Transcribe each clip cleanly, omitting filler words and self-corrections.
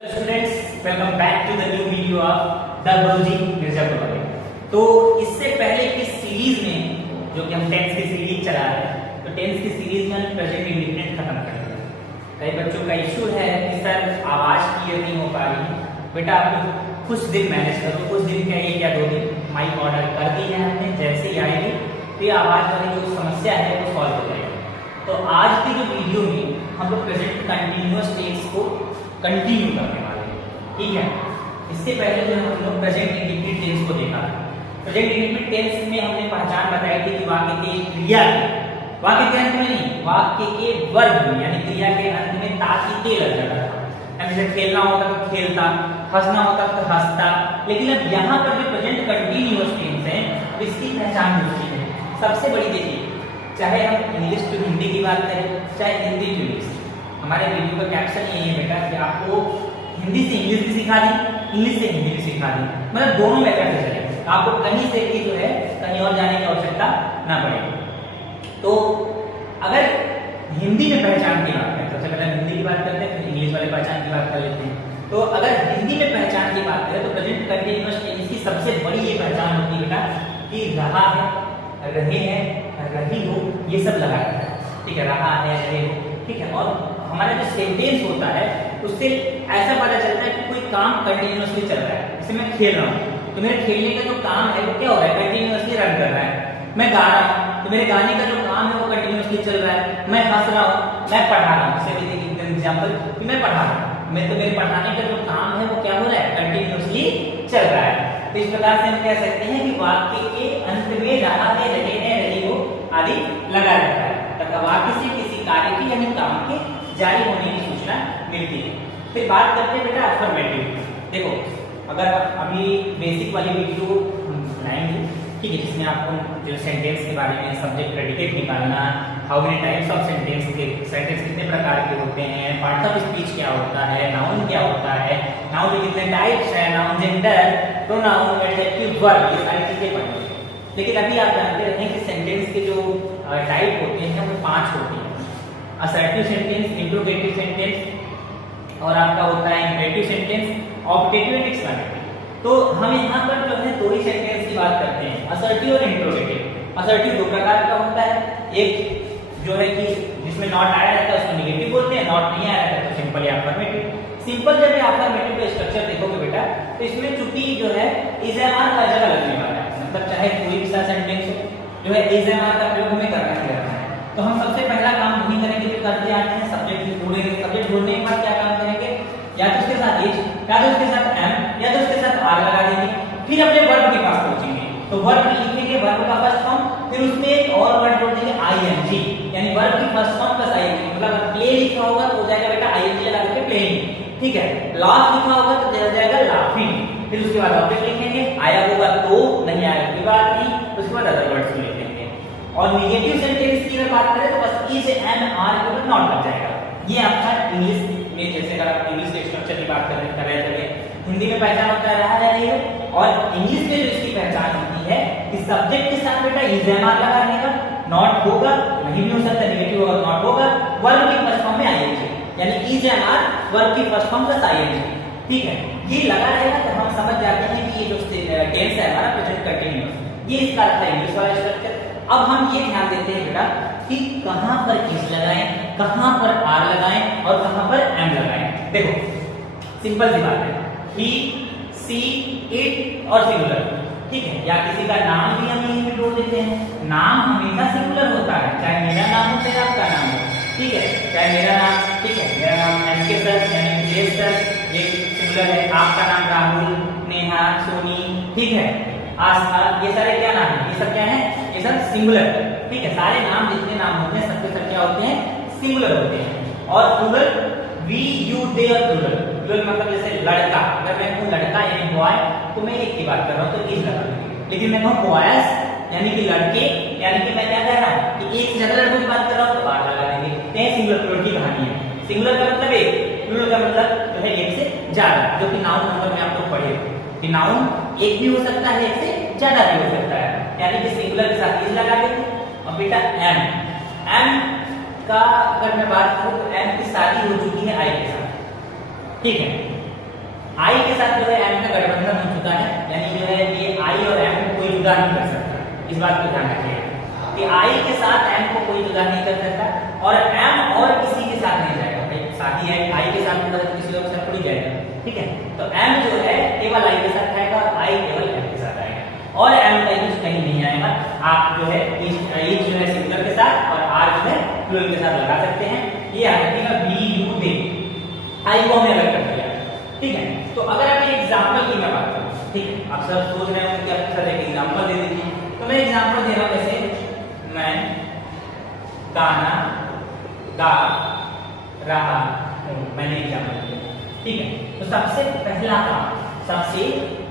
Students, welcome back to the new video of the Guruji Mirzapur वाले। तो इससे पहले की सीरीज में जो कि हम टेंस की सीरीज चला रहे हैं, तो टेंस की सीरीज में हम प्रेजेंट इंडेफिनिट खत्म कर दिया। कई बच्चों का इशू है कि सर आवाज क्लियर नहीं हो पा रही। बेटा आप कुछ दिन मैनेज करो, कुछ दिन क्या 1 या 2 दिन माइक ऑर्डर कर दी है हमने, जैसे ही आएगी तो ये आवाज वाली जो समस्या है वो सॉल्व हो जाएगी। तो आज की जो वीडियो में हम लोग प्रेजेंट कंटिन्यूअस टेंस को कंटिन्यू करने वाले हैं, ठीक है। इससे पहले जो हम लोग प्रेजेंट इंडेफिनिट टेंस को देखा। प्रेजेंट इंडेफिनिट टेंस में हमने पहचान बताई थी कि वाक्य के क्रिया वाक्य के अंत में नहीं, वाक्य के वर्ग में यानी क्रिया के अंत में ता की ते लग जाता था। जैसे खेलना होता तो खेलता, हंसना होता तो हंसता। लेकिन अब यहाँ पर जो प्रेजेंट कंटिन्यूअस टेंस है इसकी पहचान दूसरी है। सबसे बड़ी देखिए, चाहे हम इंग्लिश टू हिंदी की बात करें, चाहे हिंदी टू इंग्लिश, हमारे वीडियो का कैप्शन यही है बेटा कि आपको हिंदी से इंग्लिश भी सिखा दी, इंग्लिश से हिंदी भी सिखा दी, मतलब दोनों मेथड से चलेगा। आपको कहीं से भी जो है कहीं और जाने की आवश्यकता ना पड़ेगी। तो अगर हिंदी में पहचान की बात करें, सबसे पहले हिंदी की बात करते हैं, फिर इंग्लिश वाले पहचान की बात कर लेते हैं। तो अगर हिंदी में पहचान की बात करें तो प्रेजेंट कंटिन्यूअस टेंस की सबसे बड़ी ये पहचान होती है बेटा कि रहा है, रहे हैं, रही हो, ये सब लगा रहता है, ठीक है। रहा है, रहे हो, ठीक है। और हमारा जो सेंटेंस होता है उससे ऐसा पता चलता है कि कोई काम कंटिन्यूअसली चल रहा है। जैसे मैं खेल रहा हूँ तो मेरे खेलने का जो काम है वो क्या हो रहा है, कंटिन्यूअसली रन कर रहा है। मैं गा रहा हूँ तो मेरे गाने का जो काम है वो कंटिन्यूअसली चल रहा है। मैं हंस रहा हूँ, मैं पढ़ा रहा हूँ, जैसे देखिए एग्जांपल कि मैं पढ़ा रहा हूँ, मैं तो मेरे पढ़ाने का जो काम है वो क्या हो रहा है, कंटिन्यूअसली चल रहा है। तो इस प्रकार से हम कह सकते हैं कि वाक्य के अंत में रहा है, रहे हैं, रही हो आदि लगा रहता है तथा वाक्य से किसी कार्य की यानी काम के जारी होने की सूचना मिलती है। फिर बात करते हैं बेटा अफर्मेटिव। देखो, अगर अभी बेसिक वाली वीडियो बनाएंगे, ठीक है, जिसमें आपको जो सेंटेंस के बारे में सब्जेक्ट प्रेडिकेट निकालना, how many types of sentence कितने प्रकार के होते हैं, पार्ट ऑफ स्पीच क्या होता है, नाउन क्या होता है, नाउन के कितने टाइप्स हैं, noun, gender, pronoun, adjective, verb, ये सारी चीजें पढ़ेंगे। लेकिन अभी आप जानते रहे कि सेंटेंस के जो टाइप होते हैं वो 5 होते हैं। असर्टिव सेंटेंस, इंट्रोगेटिव सेंटेंस और आपका होता है imperative sentence, objective and exclamative. तो हम यहाँ पर जो है 2 ही सेंटेंस की बात करते हैं, असर्टिव और इंट्रोगेटिव। असर्टिव 2 प्रकार का होता है, एक जो है कि जिसमें नॉट आया रहता है उसको नेगेटिव बोलते हैं, नॉट नहीं आया रहता है तो सिंपल या अफर्मेटिव। सिंपल जब भी अफर्मेटिव का स्ट्रक्चर देखोगे बेटा तो इसमें चूंकि जो है इज एम आर का जगह लगने वाला है, मतलब चाहे कोई भी सा सेंटेंस हो जो है इज एम आर का प्रयोग हमें करना ही करना है। तो हम सबसे पहला काम वही करेंगे जो करते आते हैं, सब्जेक्ट ढूंढेंगे। सब्जेक्ट ढूंढने के बाद क्या काम करेंगे, या तो उसके साथ इज, या तो उसके साथ एम, या तो उसके साथ आर लगा देंगे। फिर अपने वर्ब के पास पहुंचेंगे तो वर्ब लिखेंगे, वर्ब का फर्स्ट फॉर्म, फिर उसमें एक और वर्ड जोड़ देंगे आईएनजी, यानी वर्ब की फर्स्ट फॉर्म प्लस आईएनजी। मतलब अगर प्ले लिखा होगा तो हो जाएगा बेटा आईएनजी लगा करके प्लेइंग, ठीक है। लाफ लिखा होगा तो हो जाएगा लाफिंग। फिर उसके बाद ऑब्जेक्ट लिखेंगे, आया होगा तो, नहीं आया कोई बात नहीं, उसके बाद अदर वर्ड्स को लिखेंगे। और नेगेटिव सेंटेंस की अगर बात करें तो बस इज एम आर के ऊपर नॉट लग जाएगा। ये आपका इंग्लिश में, जैसे अगर आप इंग्लिश के स्ट्रक्चर की बात कर रहे थे, हिंदी में पहचान होता है रहा है, रही हो, और इंग्लिश में जो इसकी पहचान होती है कि सब्जेक्ट के साथ बेटा इज एम आर लगाने का, नॉट होगा, नहीं भी हो सकता नेगेटिव और नॉट होगा, वर्ब की फर्स्ट फॉर्म में आईएनजी, यानी इज एम आर वर्ब की फर्स्ट फॉर्म प्लस आईएनजी, ठीक है। ये लगा रहेगा तो हम समझ जाते हैं कि ये जो टेंस है हमारा प्रेजेंट कंटिन्यूअस, ये इसका था इंग्लिश वाला स्ट्रक्चर। अब हम ये ध्यान देते हैं बेटा कि कहां पर इज लगाएं, कहां पर आर लगाएं और कहां पर एम लगाएं। देखो सिंपल सी बात है, ही, सी, इट और सिंगुलर, ठीक है। या किसी का नाम भी हम यहीं पे जोड़ देते हैं। नाम हमेशा सिंगुलर होता है, चाहे मेरा नाम हो चाहे आपका नाम हो, ठीक है। चाहे मेरा नाम, ठीक है, मेरा नाम एमके सर यानी विजय सर, ये सिंगुलर है। आपका नाम राहुल, नेहा, सोनी, ठीक है, आस्था, ये सारे क्या नाम है, ये सब क्या है, ये सब सिंगुलर, ठीक है। सारे नाम जितने नाम होते हैं सबके सब क्या होते हैं, सिंगुलर होते हैं। और प्लूरल वी, यू, दे और प्लूरल। प्लूरल मतलब जैसे लड़का, अगर मैं कहूं लड़का यानी बॉय तो मैं एक की बात कर रहा हूं तो इज लगा दूंगी। लेकिन मैं कहूं बॉयज यानी कि लड़के, यानी कि मैं क्या कह रहा हूं कि एक से ज्यादा लड़कों की बात कर रहा हूं तो आर लगा देंगे। ये सिंगुलर प्लूरल की कहानी है। सिंगुलर का मतलब एक, प्लूरल का मतलब जो है एक से ज्यादा, जो कि नाउन नंबर में आप लोग पढ़े कि नाउन एक भी हो सकता है, एक से ज्यादा भी हो सकता है, यानी कि सिंगुलर के साथ इज लगा देंगे। और बेटा एम, एम का अगर मैं बात करूं तो एम की शादी हो चुकी है आई के साथ, ठीक है। आई के साथ जो है एम का गठबंधन हो चुका है, यानी जो है ये आई और एम को कोई जुदा नहीं कर सकता। इस बात को ध्यान रखिएगा कि आई के साथ एम को कोई जुदा नहीं कर सकता और एम और किसी के साथ नहीं जाएगा। भाई शादी है, आई के साथ होगा तो किसी और के साथ थोड़ी जाएगा, ठीक है। तो एम जो है केवल आई के साथ जाएगा और आई केवल एम के साथ आएगा, और एम का यूज कहीं नहीं आएगा। आप जो है ईच जो है सिंगुलर के साथ और आर जो है प्लूरल के साथ लगा सकते हैं। ये याद रखिएगा बी यू दे, आई को हमने अलग कर दिया, ठीक है। तो अगर आप एग्जांपल की मैं बात करूं, ठीक है, आप सब सोच रहे होंगे कि आप सर एक एग्जांपल दे दीजिए, तो मैं एग्जांपल दे रहा हूं। जैसे मैं गाना गा रहा हूं, मैंने एग्जांपल दिया, ठीक है। तो सबसे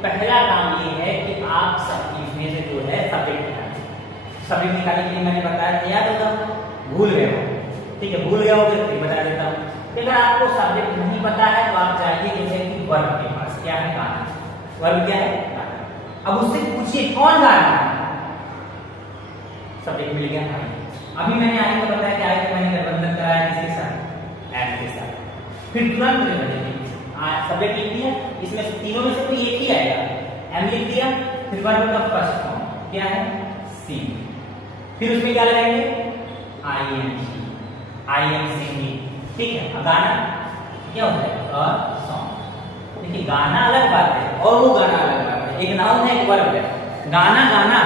पहला काम ये है कि आप सब इसमें से जो है सब्जेक्ट निकालें। सब्जेक्ट निकालने के लिए मैंने बताया था, याद होगा, भूल गए हो, ठीक है, भूल गए हो फिर बता देता हूँ। अगर आपको सब्जेक्ट नहीं पता है तो आप जाइए जैसे कि वर्ब के पास, क्या है गाना, वर्ब क्या है गाना। अब उससे पूछिए कौन गा रहा है, सब्जेक्ट मिल गया आई। अभी मैंने आई को बताया कि आई को मैंने गठबंधन कराया किसके साथ, एम के साथ। फिर तुरंत सब्जेक्ट लिख दिया, इसमें तीनों में से कोई एक ही आएगा, एम लिख दिया। फिर वर्ब का फर्स्ट फॉर्म क्या है, सी। फिर उसमें क्या लगाएंगे, आई एम सिंगिंग, ठीक है। अब गाना क्या होता है, अ सॉन्ग। देखिए गाना अलग बात है और वो गाना अलग बात है, एक नाउन है एक वर्ब है। गाना,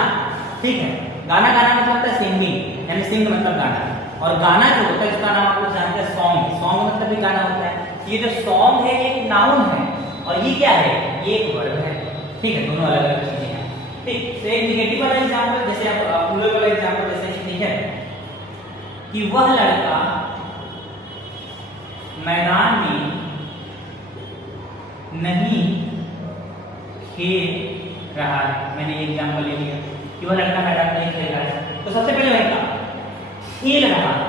ठीक है, गाना मतलब होता है सिंगिंग, यानी सिंग मतलब गाना, और गाना जो होता है इसका नाम आप लोग जानते हैं सॉन्ग मतलब भी गाना होता है। ये जो सॉन्ग है ये एक नाउन है और ये क्या है, ये एक वर्ब है, ठीक है, दोनों अलग अलग चीजें हैं, ठीक। तो एक नेगेटिव वाला एग्जांपल, जैसे आप प्लूरल वाला एग्जांपल, जैसे ठीक है कि वह लड़का मैदान में नहीं खेल रहा है। मैंने ये एग्जांपल ले लिया कि वह लड़का मैदान में नहीं खेल रहा है। तो सबसे पहले लड़का खेल रहा है,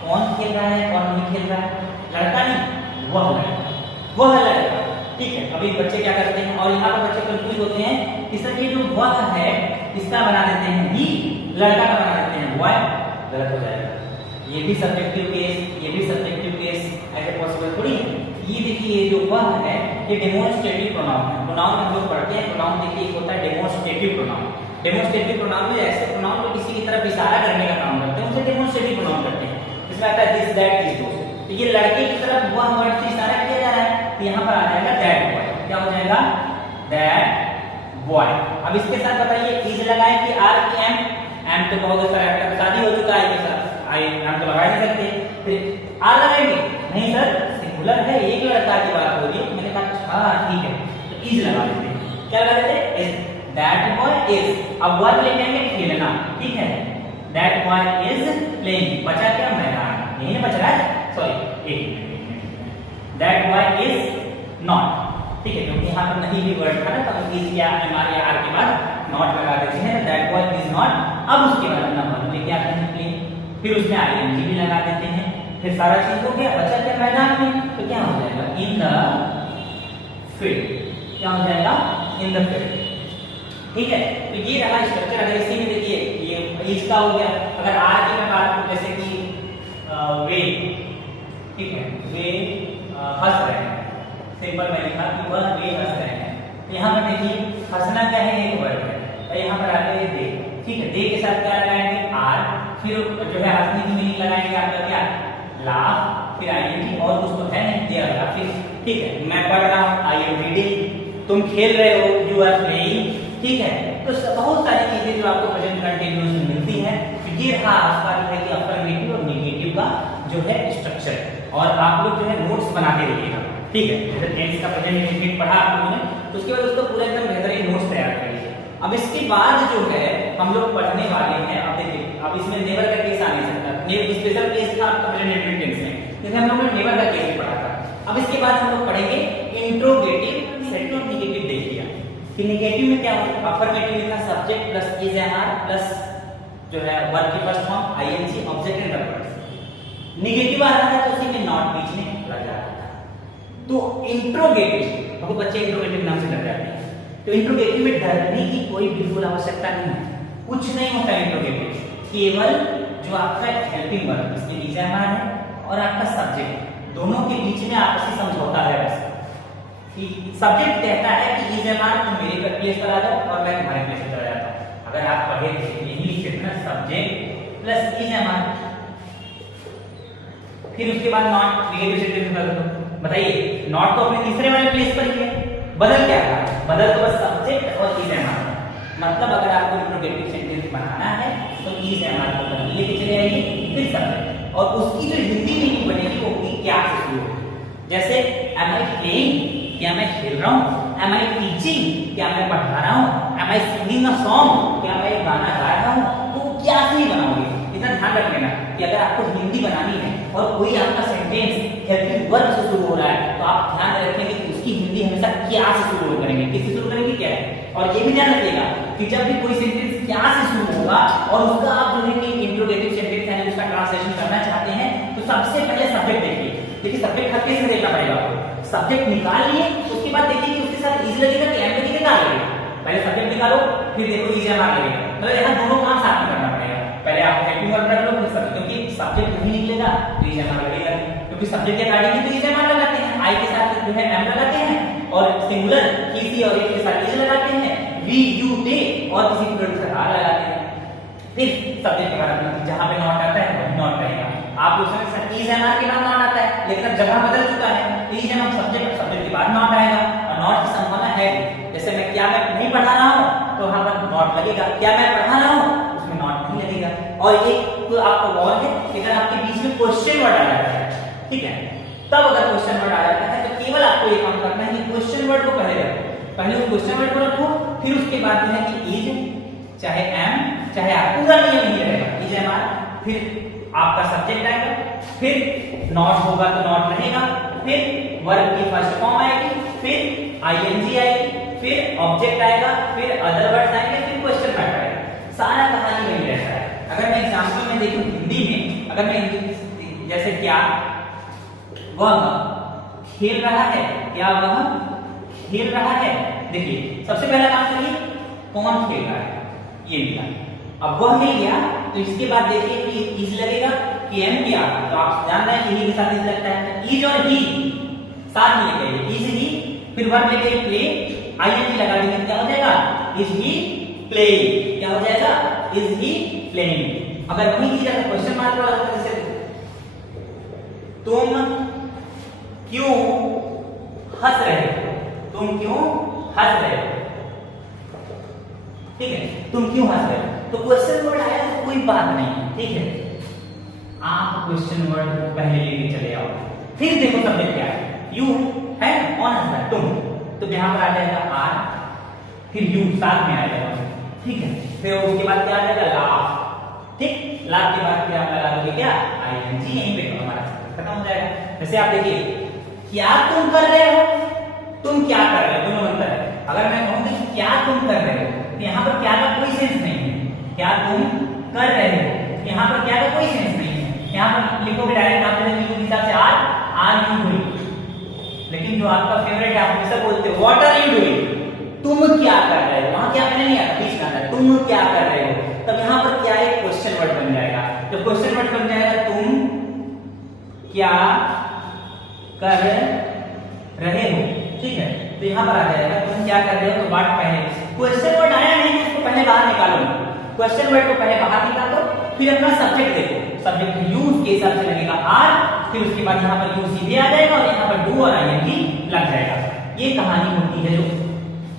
कौन खेल रहा है कौन नहीं खेल रहा है, लड़का नहीं, वह लड़का, ठीक है। अभी बच्चे क्या करते हैं, और यहाँ पर बच्चे कंफ्यूज होते हैं कि सर ये जो वह है इसका बना देते हैं ही, लड़का का बना देते हैं वह, गलत हो जाएगा। ये भी सब्जेक्टिव केस, ये भी सब्जेक्टिव केस, ऐसे पॉसिबल थोड़ी है। ये देखिए ये जो वह है ये डेमोन्स्ट्रेटिव प्रोनाउन है। प्रोनाउन हम लोग पढ़ते हैं, प्रोनाउन देखिए एक होता है डेमोन्स्ट्रेटिव प्रोनाउन। डेमोन्स्ट्रेटिव प्रोनाउन में ऐसे प्रोनाउन जो किसी की तरफ इशारा करने का काम करते हैं उसे डेमोन्स्ट्रेटिव प्रोनाउन करते हैं। इसमें आता है दिस दैट दिस दोस, तो ये लड़के की तरफ वह वर्ड से इशारा किया जा रहा है, तो यहाँ पर आ जाएगा दैट बॉय। क्या हो जाएगा, दैट बॉय। अब इसके साथ बताइए इज लगाए कि आर की एम, एम तो कहोगे सर आपका शादी हो चुका है के साथ, आई एम तो लगा नहीं सकते, फिर आर लगाएंगे, नहीं सर सिंगुलर है, एक लड़का की बात हो रही है। मैंने कहा हाँ ठीक है, तो इज लगा देते हैं। क्या लगा देते हैं, इज, दैट बॉय इज। अब वर्ब लेके आएंगे खेलना, ठीक है, दैट बॉय इज प्लेइंग। बचा क्या, मैदान, यही ना बच रहा है, sorry that boy is not, ठीक है, क्योंकि यहाँ पर नहीं भी वर्ड था ना, तो इज या एम आर या आर के बाद नॉट लगा देते हैं, दैट बॉय इज नॉट। अब उसके बाद अपना वर्ब लेके आते हैं प्लेइंग, फिर उसमें आईएनजी भी लगा देते हैं, फिर सारा चीज हो गया। बचा क्या, मैदान में, तो क्या हो जाएगा, इन द फील्ड। क्या हो जाएगा, इन द फील्ड, ठीक है। तो ये रहा स्ट्रक्चर। अगर इसी में देखिए ये इसका हो गया। अगर आर की मैं बात करूं, जैसे कि वे, ठीक है, वे हंस रहे हैं, सिंपल मैं लिखा कि वह वे हंस रहे हैं। तो यहाँ पर देखिए हंसना क्या है, एक वर्ड है, और यहाँ पर आते हैं दे, ठीक है, दे के साथ क्या लगाएंगे, आर, फिर जो है हंसने की मीनिंग लगाएंगे आपका क्या, लाफ, फिर आईएनजी, और कुछ तो है नहीं, दे लगा, फिर ठीक है, मैं पढ़ रहा हूँ, आई एम रीडिंग, तुम खेल रहे हो, यू आर प्लेइंग, ठीक है। तो बहुत सारी चीजें जो आपको प्रेजेंट कंटिन्यूअस में मिलती है। तो ये रहा आपका जो है कि अफर्मेटिव और नेगेटिव का जो है स्ट्रक्चर, और आप लोग जो है नोट्स बनाते रहिएगा, ठीक है। जैसे टेंस का प्रेजेंट इंडेफिनिट पढ़ा आप लोगों ने, तो उसके बाद उसको पूरा एकदम बेहतरीन नोट्स तैयार करिए। अब इसके बाद जो है हम लोग पढ़ने वाले हैं, अब देखिए अब इसमें नेवर का केस आ नहीं सकता, स्पेशल केस था आपका प्रेजेंट टेंस में, जैसे हम लोगों ने नेवर का केस पढ़ा था। अब इसके बाद हम लोग पढ़ेंगे इंट्रोगेटिव, सेट और नेगेटिव देख लिया कि नेगेटिव में क्या होता है, अफर्मेटिव में था subject plus is and are plus जो है वर्ब की first form ING, object and verb. Negative आ रहा है तो उसी में नॉट बीच में लग जाता है। तो इंट्रोगेटिव, बहुत बच्चे इंट्रोगेटिव नाम से डर जाते हैं, तो इंट्रोगेटिव में डरने की कोई बिल्कुल आवश्यकता नहीं है, कुछ नहीं होता इंट्रोगेटिव, केवल जो आपका हेल्पिंग वर्ब, इसमें इज एंड आर है और आपका सब्जेक्ट, दोनों के बीच में आपसी समझौता है बस, कि सब्जेक्ट कहता है कि इज एम आर तुम मेरे प्लेस पर आ जाओ और मैं तुम्हारे प्लेस पर चला जाता हूं। अगर आप पढ़े थे यही लिखते थे ना, subject plus is am are, फिर उसके बाद नॉट नेगेटिव सेंटेंस कर दो। बताइए नॉट तो अपने तीसरे वाले प्लेस पर ही है, बदल क्या था? बदल तो बस सब्जेक्ट और इज एम आर। मतलब अगर आपको इंट्रोगेटिव सेंटेंस बनाना है तो इज एम आर को पहले लेके चले आइए, फिर सब्जेक्ट, और उसकी जो हिंदी मीनिंग बनेगी वो होगी क्या से शुरू होगी। जैसे एम आई प्लेइंग, क्या मैं खेल रहा हूँ? एम आई टीचिंग, क्या मैं पढ़ा रहा हूँ? Am I singing a song, क्या मैं एक गाना गा रहा हूँ? तो क्या से ही बनाओगे, इतना ध्यान रख लेना कि अगर आपको हिंदी बनानी है और कोई आपका सेंटेंस हेल्पिंग वर्ब से शुरू हो रहा है तो आप ध्यान रखेंगे कि उसकी हिंदी हमेशा क्या से शुरू करेंगे, किससे शुरू करेंगे, क्या है। और ये भी ध्यान रखिएगा कि जब भी कोई सेंटेंस क्या से शुरू होगा और उसका आप जो है कि इंट्रोगेटिव सेंटेंस यानी उसका ट्रांसलेशन करना चाहते हैं तो सबसे पहले सब्जेक्ट देखिए। देखिए सब्जेक्ट हर केस में देखना पड़ेगा आपको। सब्जेक्ट निकाल लिए, उसके बाद देखिए कि उसके साथ इज लगेगा कि एम लगेगा, क्या लगेगा। पहले सब्जेक्ट निकालो, फिर देखो इज एम आर लगेगा। मतलब यहाँ दोनों काम साथ में करना पड़ेगा। पहले आप हेल्पिंग वर्ब रख लो, फिर सब्जेक्ट, क्योंकि सब्जेक्ट नहीं निकलेगा तो इज एम आर लगेगा, क्योंकि सब्जेक्ट के गाड़ी में तो इज एम आर लगाते हैं, आई के साथ जो है एम लगाते हैं, और सिंगुलर किसी और एक के साथ इज लगाते हैं, वी यू दे, और किसी प्लूरल के साथ आर लगाते हैं। फिर सब्जेक्ट के बाद जहां पे नॉट आता है वही नॉट रहेगा। आप उसमें इज एम आर के बाद नॉट आता है, लेकिन अब जगह बदल चुका है, तो is am are subject, subject के बाद नॉट आएगा, और नॉट की संभावना है। जैसे मैं क्या मैं नहीं पढ़ा रहा हूं तो वहां पर नॉट लगेगा, क्या मैं पढ़ा रहा हूं उसमें नॉट नहीं लगेगा। और एक तो आपको और है, लेकिन आपके बीच में क्वेश्चन वर्ड आ जाता है, ठीक है, तब अगर क्वेश्चन वर्ड आ जाता है तो केवल आपको ये काम करना है कि क्वेश्चन वर्ड को पहले रखो, पहले उस क्वेश्चन वर्ड को रखो, फिर उसके बाद जो है कि इज, चाहे एम, चाहे आप पूरा नियम नहीं रहेगा, इज एम आर, फिर आपका सब्जेक्ट आएगा, फिर नॉट होगा तो नॉट रहेगा, फिर वर्ब की फर्स्ट फॉर्म आएगी, फिर आईएनजी आएगी, फिर ऑब्जेक्ट आएगा, फिर अदर वर्ड्स आएंगे, फिर क्वेश्चन वर्ड आएगा। सारा कहानी वही रहता है। अगर मैं एग्जांपल में देखूं हिंदी में, अगर मैं जैसे क्या वह खेल रहा है, क्या वह खेल रहा है, देखिए सबसे पहला काम करिए कौन खेल रहा है, ये मिला। अब वह मिल गया तो इसके बाद देखिए कि इज लगेगा कि एम किया, तो आप जान रहे हैं कि ही के साथ इज लगता है, इज और ही साथ में लेके इज ही, फिर वर्ब लेके प्ले, आईएनजी लगा देंगे, क्या हो जाएगा, इज ही प्लेइंग, क्या हो जाएगा, इज ही प्लेइंग। अगर वही चीज अगर क्वेश्चन मार्क वाला होता है, जैसे तुम क्यों हंस रहे हो, तुम क्यों हंस रहे हो, ठीक है, तुम क्यों हंस रहे हो, तो क्वेश्चन वर्ड आया तो कोई बात नहीं, ठीक है, आप क्वेश्चन वर्ड पहले लेके चले आओ, फिर देखो सब्जेक्ट क्या है, यू है, कौन हंस रहा है, तुम, तो यहां पर आ जाएगा आर, फिर यू साथ में आ जाएगा, ठीक है, फिर उसके बाद क्या आ जाएगा, लाफ, ठीक, लाफ के बाद फिर आप लगा दोगे क्या, आईएनजी, यहीं पे हमारा खत्म हो जाएगा। जैसे आप देखिए क्या तुम कर रहे हो, तुम क्या कर रहे हो, दोनों अंतर है। अगर मैं कहूं कि क्या तुम कर रहे हो, तो यहाँ पर क्या का कोई सेंस नहीं है, क्या तुम कर रहे हो, यहाँ पर क्या का कोई सेंस नहीं है, यहाँ पर लिखोगे डायरेक्ट आप के हिसाब से आर यू डूइंग, लेकिन जो आपका फेवरेट है आप हमेशा बोलते हो व्हाट आर यू डूइंग, तुम क्या कर रहे हो, वहां क्या मैंने नहीं आता, बीच में आता, तुम क्या कर रहे हो, तब यहाँ पर क्या एक क्वेश्चन वर्ड बन जाएगा। जब क्वेश्चन वर्ड बन जाएगा तुम क्या कर रहे हो, ठीक है, तो यहाँ पर आ जाएगा तुम क्या कर रहे हो, तो व्हाट पहले क्वेश्चन वर्ड आया नहीं तो उसको पहले बाहर निकालो, क्वेश्चन वर्ड को पहले बाहर निकालो, फिर अपना सब्जेक्ट देखो, सब्जेक्ट यू के हिसाब से लगेगा आर, फिर उसके बाद यहाँ पर यू सीधे आ जाएगा और यहाँ पर डू और आईएनजी लग जाएगा। ये कहानी होती है। जो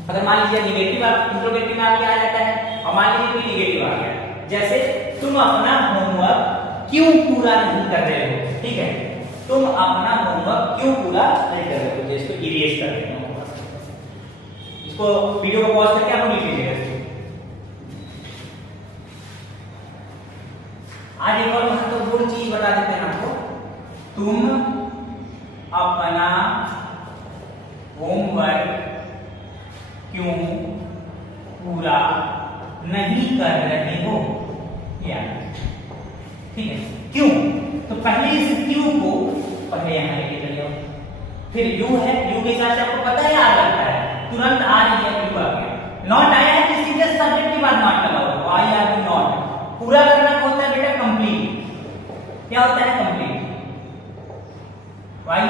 अगर मान लीजिए निगेटिव इंट्रोगेटिव में आपके आ जाता है और मान लीजिए कोई निगेटिव आ गया, जैसे तुम अपना होमवर्क क्यों पूरा नहीं कर रहे हो, ठीक है, तुम अपना होमवर्क क्यों पूरा नहीं कर रहे हो, इसको इरेज कर देना, इसको वीडियो को पॉज करके आप लिख लीजिएगा। आज एक और महत्वपूर्ण चीज बता देते हैं आपको, तुम अपना होमवर्क क्यों पूरा नहीं कर रहे हो, ठीक है, क्यों, तो पहले इस क्यों को पहले यहां लेके चले जाओ, फिर यू है, यू के साथ आपको पता है आ लगता है, तुरंत आ रही है, यू आ गया, नॉट आया है तो सीधे सब्जेक्ट के बाद नॉट लगाओ, वाई आर यू नॉट, पूरा करना होता है बेटा कंप्लीट, क्या होता है complete, why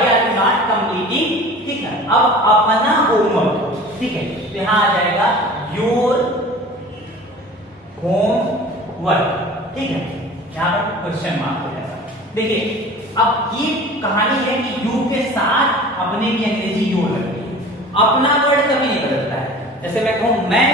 are you not completing, ठीक है, अब अपना होमवर्क, ठीक है, तो यहां आ जाएगा योर होमवर्क, ठीक है, यहां पर क्वेश्चन मार्क हो जाएगा। देखिए अब ये कहानी है कि यू के साथ अपने भी अंग्रेजी योर लगती है, अपना वर्ड कभी नहीं बदलता है। जैसे मैं कहूं मैं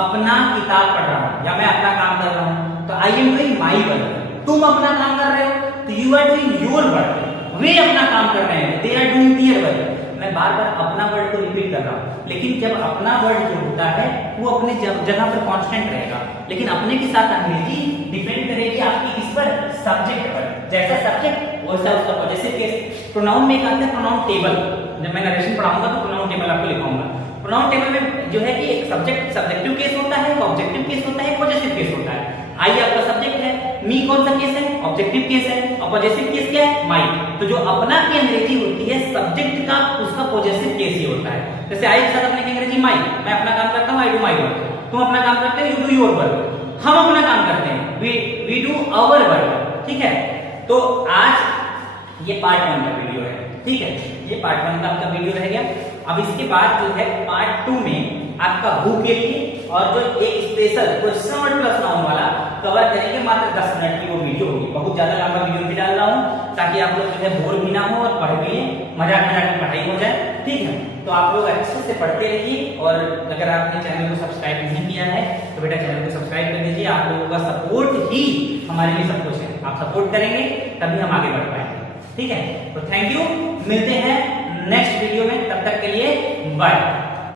अपना किताब पढ़ रहा हूं या मैं अपना काम कर रहा हूं, तो I am doing my work, तुम अपना काम कर रहे हो तो you are doing your work, वे अपना काम कर रहे हैं, they are doing their work. मैं बार बार अपना वर्ड को रिपीट कर रहा हूं, लेकिन जब अपना वर्ड जो होता है वो अपने जगह पर कांस्टेंट रहेगा, लेकिन अपने के साथ अंग्रेजी डिपेंड करेगी आपकी किस पर, सब्जेक्ट पर। जैसा सब्जेक्ट वैसा उसका पॉजेसिव केस। प्रोनाउन में एक आता है प्रोनाउन टेबल, जब मैं नरेशन पढ़ाऊंगा तो प्रोनाउन टेबल आपको लिखाऊंगा। प्रोनाउन टेबल में जो है कि एक सब्जेक्ट सब्जेक्टिव केस होता है, ऑब्जेक्टिव केस होता है, पॉजेसिव केस होता है। आई आपका सब्जेक्ट है, मी कौन सा केस है, ऑब्जेक्टिव केस है, और पॉजेसिव केस क्या है, माई। तो जो अपना की अंग्रेजी होती है सब्जेक्ट का, उसका पॉजेसिव केस ही होता है। जैसे आई के साथ अपने की अंग्रेजी माई, मैं अपना काम करता हूं, आई डू माई वर्क, तुम अपना काम करते हो, यू डू योर वर्क, हम अपना काम करते हैं, वी डू आवर वर्क, ठीक है। तो आज ये पार्ट 1 का वीडियो है, ठीक है, ये पार्ट 1 का आपका वीडियो रह गया। अब इसके बाद जो है पार्ट 2 में आपका हु के लिए और जो एक special question word plus noun वाला कवर करेंगे, मात्र 10 मिनट की वो वीडियो होगी। बहुत ज्यादा लंबा वीडियो भी डाल रहा हूं ताकि आप लोग जो है बोर भी ना हो और पढ़ भी लें, मजाक मजाक में पढ़ाई हो जाए, ठीक है। तो आप लोग अच्छे से पढ़ते रहिए, और अगर आपने चैनल को सब्सक्राइब नहीं किया है तो बेटा चैनल को सब्सक्राइब कर दीजिए। आप लोगों का सपोर्ट ही हमारे लिए सब कुछ है, आप सपोर्ट करेंगे तभी हम आगे बढ़ पाएंगे, ठीक है। तो थैंक यू, मिलते हैं नेक्स्ट वीडियो में, तब तक के लिए बाय।